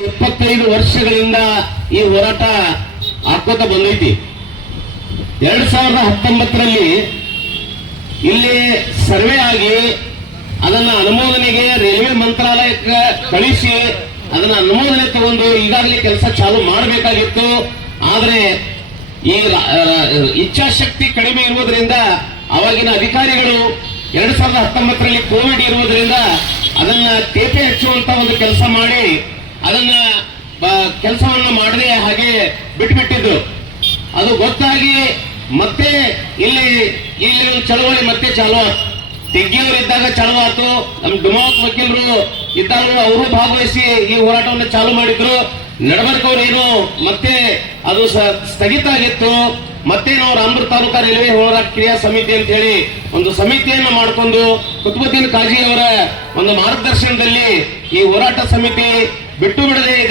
25 ವರ್ಷಗಳಿಂದ ಈ ಹೋರಾಟ ಹಾಕೋತ ಬಂದೈತಿ. 2019ರಲ್ಲಿ ಇಲ್ಲಿ ಸರ್ವೆ ಆಗಿ ಅದನ್ನ ಅನುಮೋದನೆಗೆ ರೈಲ್ವೆ ಮಂತ್ರಾಲಯಕ್ಕೆ ಕಳಿಸಿ ಅದನ್ನ ಅನುಮೋದನೆ ತಗೊಂಡು ಈಗಾಗಲೇ ಕೆಲಸ ಚಾಲು ಮಾಡಬೇಕಾಗಿತ್ತು. ಆದ್ರೆ ಈ ಇಚ್ಛಾಶಕ್ತಿ ಕಡಿಮೆ ಇರುವುದರಿಂದ ಅವಾಗಿನ ಅಧಿಕಾರಿಗಳು 2019ರಲ್ಲಿ ಕೋವಿಡ್ ಇರುವುದರಿಂದ ಅದನ್ನ ತೇಪೆ ಹಚ್ಚುವಂತ ಒಂದು ಕೆಲಸ ಮಾಡಿ ಅದನ್ನ ಕೆಲಸವನ್ನ ಮಾಡದೆ ಹಾಗೆ ಬಿಟ್ಟುಬಿಟ್ಟಿದ್ರು. ಅದು ಗೊತ್ತಾಗಿ ಮತ್ತೆ ಇಲ್ಲಿ ಒಂದು ಚಳವಳಿ ಮತ್ತೆ ಚಾಲು ಆಯ್ತು. ತೆಗ್ಗಿಯವರು ಇದ್ದಾಗ ಚಾಲು ಆಯ್ತು. ನಮ್ಮ ಡುಮಾಕ್ ವಕೀಲರು ಇದ್ದಾಗ ಅವರು ಭಾಗವಹಿಸಿ ಈ ಹೋರಾಟವನ್ನು ಚಾಲು ಮಾಡಿದ್ರು. ನಡಬರ್ಕವ್ರು ಏನು ಮತ್ತೆ ಅದು ಸ್ಥಗಿತ ಆಗಿತ್ತು. ಮತ್ತೆ ನಾವು ರಾಮದುರ್ಗ ತಾಲೂಕಾ ರೈಲ್ವೆ ಹೋರಾಟ ಕ್ರಿಯಾ ಸಮಿತಿ ಅಂತ ಹೇಳಿ ಒಂದು ಸಮಿತಿಯನ್ನು ಮಾಡಿಕೊಂಡು ಕುತುಬುದ್ದೀನ್ ಕಾಜಿ ಅವರ ಒಂದು ಮಾರ್ಗದರ್ಶನದಲ್ಲಿ ಈ ಹೋರಾಟ ಸಮಿತಿ ಬಿಟ್ಟು ಬಿಡದೆ